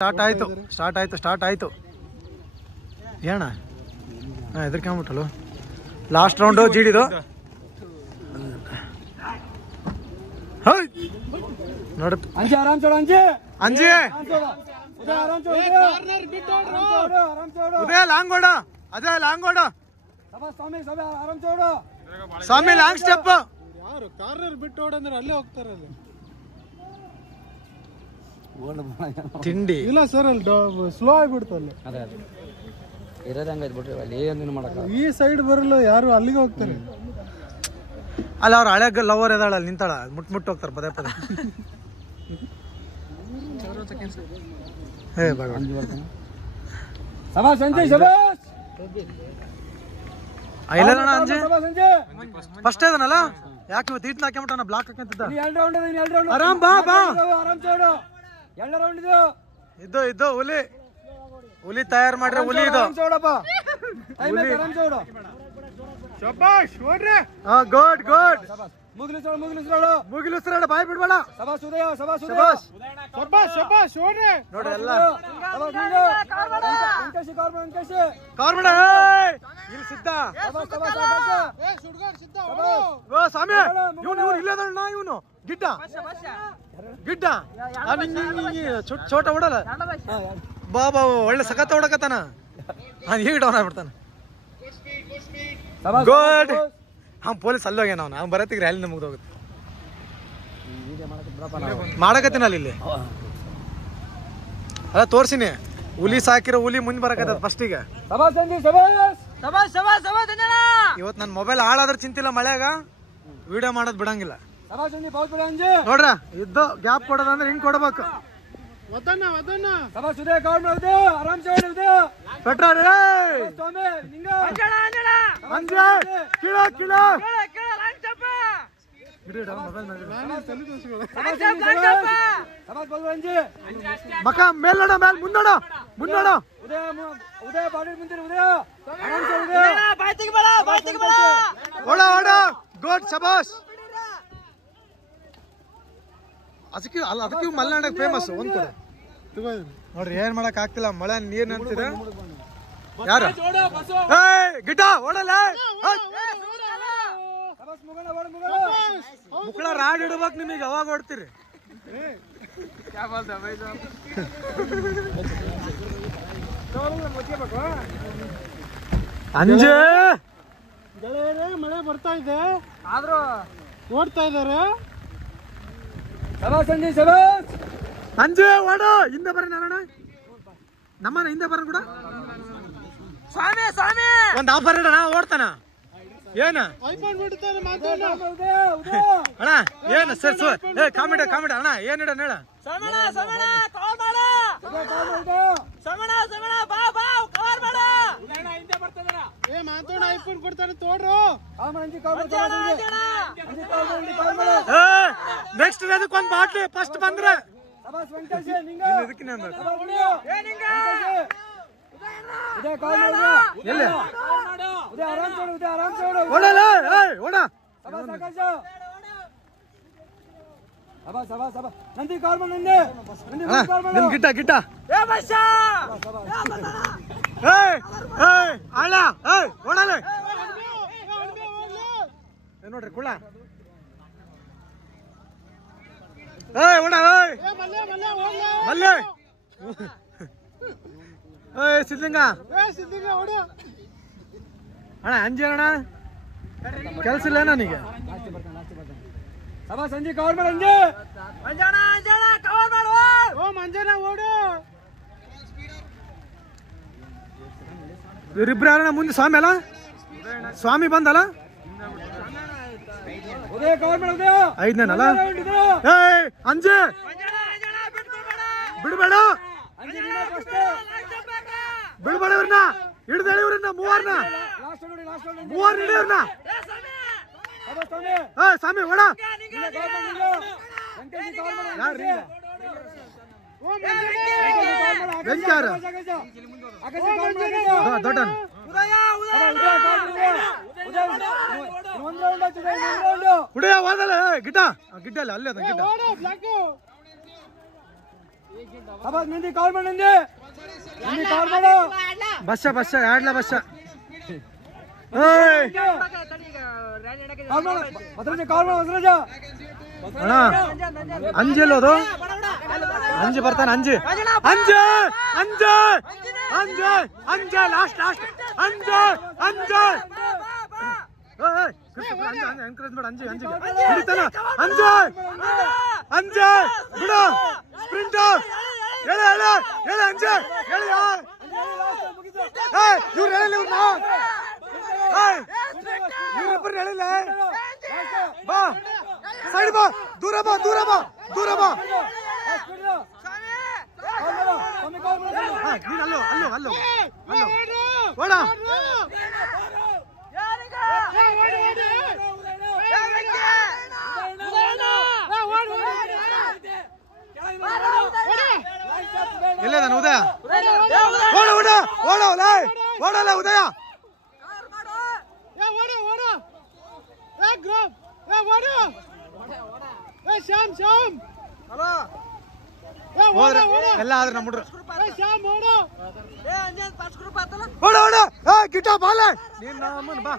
start ಆಯ್ತು ಏನ ಹೆದರ್ಕೊಂಬಿಟ್ಟಲು last round ಜಿಡಿದು ನೋಡ ಅಂಜಿ ಉದಯ ಲಾಂಗ್ ಓಡ ಅಜಯ್ ಲಾಂಗ್ ಓಡ ಸ್ವಾಮಿ ಲಾಂಗ್ ಸ್ಟೆಪ್ ಕಾರ್ನರ್ ಬಿಟ್ಟು ಓಡಂದ್ರೆ ಅಲ್ಲೇ ಹೋಗ್ತಾರಲ್ಲ ತಿಂಡಿ ಇಲ್ಲ ಸರ್ ಅಲ್ಲಿ ಸ್ಲೋ ಆಗಿಬಿಡ್ತಲ್ಲ ಈ ಸೈಡ್ ಬರಲ್ಲ ಯಾರು ಅಲ್ಲಿಗೆ ಹೋಗ್ತಾರೆ ಅಲ್ಲ ಅವ್ರ ಹಳೆ ಲವರ್ ಎದಾಳ ಅಲ್ಲಿ ನಿಂತಾಳ ಮುಟ್ಟು ಹೋಗ್ತಾರೆ ಪದೇ ಪದೇ ಫಸ್ಟ್ ಇದನಲ್ಲ ಯಾಕೆ ಇವತ್ತು ಈಟ್ ಹಾಕ್ಬಿಟ್ಟ ಬ್ಲಾಕ್ ಹಾಕಂತಿದ್ದ ಆರಾಮ್ ಬಾ ಬಾ ಇದ್ದು ಹುಲಿ ತಯಾರು ಮಾಡ್ರೆ ಹುಲಿ ಇದು ಗುಡ್ ಮುಗಿಲಿಸ್ರಾಡ ಬಾಯ್ ಬಿಡ್ಬೇಡ ನೋಡ್ರಿ ಎಲ್ಲ ಇಲ್ಲಿ ಸಿದ್ಧ ಸ್ವಾಮಿ ಇವನು ಇಲ್ಲದಣ್ಣ ಇವನು ಗಿಡ್ಡ ಚೋಟ ಹೊಡಲ್ಲ ಬಾಬಾ ಒಳ್ಳೆ ಸಖತ್ ಹೊಡಕತ್ತಾನ ಈಗ ಡೌನ್ ಆಗ್ಬಿಡ್ತಾನ ಗುಡ್ ಪೊಲೀಸ್ ಅಲ್ಲೋಗ್ಯಾನ ಅವ್ನು ಬರತ್ತಿಗೆ ರ್ಯಾಲಿ ಮುಗ್ದೋಗುತ್ತೆ ಮಾಡಕತ್ತೀನಲ್ಲ ಇಲ್ಲಿ ಅಲ್ಲ ತೋರ್ಸಿನಿ ಹುಲಿ ಸಾಕಿರೋ ಹುಲಿ ಮುಂದೆ ಬರಕತ್ತ ಫಸ್ಟಿಗೆ ಇವತ್ತು ನನ್ನ ಮೊಬೈಲ್ ಹಾಳಾದ್ರೆ ಚಿಂತಿಲ್ಲ ಮಳೆಯಾಗ ವಿಡಿಯೋ ಮಾಡೋದ್ ಬಿಡಂಗಿಲ್ಲ ನೋಡ್ರ ಇದ್ದು ಗ್ಯಾಪ್ ಕೊಡೋದಂದ್ರೆ ಹಿಂಗ್ ಕೊಡ್ಬೇಕು ಪೆಟ್ರೋಲ್ ಮಕ ಮೇಲ್ನೋಡ ಮೇಲ್ ಮುಂದೋಡ ಓಡ ಗೋಡ್ ಶಬಾಷ್ ಅದಕ್ಕೆ ಅಲ್ಲ ಅದಕ್ಕೆ ಮಲೆನಾಡಕ್ ಫೇಮಸ್ ಒಂದ್ ಕಡೆ ನೋಡ್ರಿ ಏನ್ ಮಾಡಕ್ ಆಗ್ತಿಲ್ಲ ಮಳೆ ನೀರ್ ನಿಂತಿದೆ ಯಾರ ಗಿಡ್ಡ ಓಡಲ್ಲ ಮುಕ್ಕಳ ರಾಡ್ ಇಡ್ಬೇಕು ನಿಮಗೆ ಯಾವಾಗ ಓಡ್ತೀರಿ ಅಂಜೆ ಮಳೆ ಬರ್ತಾ ಇದೆ ಆದ್ರೂ ಓಡ್ತಾ ಇದಾರೆ ಅಂಜೆ ಓಡು ಹಿಂದೆ ಬರ್ರಿ ನಾರಾಯಣ ನಮ್ಮನ ಹಿಂದೆ ಬರ ಕೂಡ ಒಂದ್ ಆಫರ್ ಇಡಣ ಓಡ್ತಾನ ಏನ ಅಣ್ಣ ಏನ ಸರ್ ಕಾಮಿಡಿ ಅಣ್ಣ ಏನ್ ಇಡ ಹೇಳ ನೆಕ್ಸ್ಟ್ ಒಂದ್ ಬಾಟ್ಲಿ ಫಸ್ಟ್ ಬಂದ್ರೆ ಗಿಟ್ಟ ನೋಡ್ರಿ ಕುಳ್ಳ ಮಲ್ಲೆ ಸಿದ್ಲಿಂಗ ಅಣ್ಣ ಅಂಜಿ ಅಣ್ಣ ಕೆಲ್ಸ ಇಲ್ಲ ನನಗೆ ಸಂಜೆ ಕವರ್ ಮಾಡಿ ಮಂಜಾನ ಓಡು ಇವರಿಬ್ರು ಯಾರಣ್ಣ ಮುಂದೆ ಸ್ವಾಮಿ ಅಲ್ಲ ಸ್ವಾಮಿ ಬಂದಲ್ಲ ಐದನೇನಲ್ಲ ಅಂಜೆ ಬಿಡ್ಬೇಡ ಇವ್ರನ್ನ ಹಿಡ್ದೇಳಿ ಇವ್ರನ್ನ ಮೂವರ್ನ ಹಿಡಿಯವ್ರನ್ನ ಸ್ವಾಮಿ ಓಡ ವೆಂಚಾರ ದೊಡ್ಡ ಹುಡಿಯ ಹೋದಲ್ಲ ಗಿಡ್ಡ ಅಲ್ಲೇ ಗಿಡ್ಡ ಬಸ್ಸ ಬಸ್ಸ ಆಡ್ಲ ಬಸ್ಸ ಅಣ್ಣ ಅಂಜೆಲ್ಲೋದು ಅಂಜು ಬರ್ತಾನೆ Anju Anju Anju Anju Anju last last Anju Anju encourage ಮಾಡು ಅಂಜು ಅಂಜು ಹಿಡಿತಾನ ಅಂಜು ಅಂಜು ಬಿಡು ಸ್ಪ್ರಿಂಟ್ ಹೇಳ ಹೇಳ ಹೇಳ ಅಂಜು ಹೇಳ ಇವ್ರು ಹೇಳಿಲ್ಲ ಇವ್ರಿಬ್ಬರು ಹೇಳಿಲ್ಲ ಬಾ ಸೈಡ್ ಬಾ ದೂರ ಬಾ ದೂರ ಬಾ ದೂರ ಬಾ ನೀನ್ ಅಲ್ಲೋ ಅಲ್ಲೋ ಅಲ್ಲೋ ಓಡ ಎಲ್ಲದಾನ ಉದಯ ಓಡ ಓಡ ಓಡೋಲ್ಲ ಓಡಲ್ಲ ಉದಯ ಎಲ್ಲ ಆದ್ರೆ ನಮ್ಮ ಓಡ ಓಡ ಗಿಟ್ಟ ಬಾಲ ನೀನ್ ಅಮ್ಮನ್ ಬಾ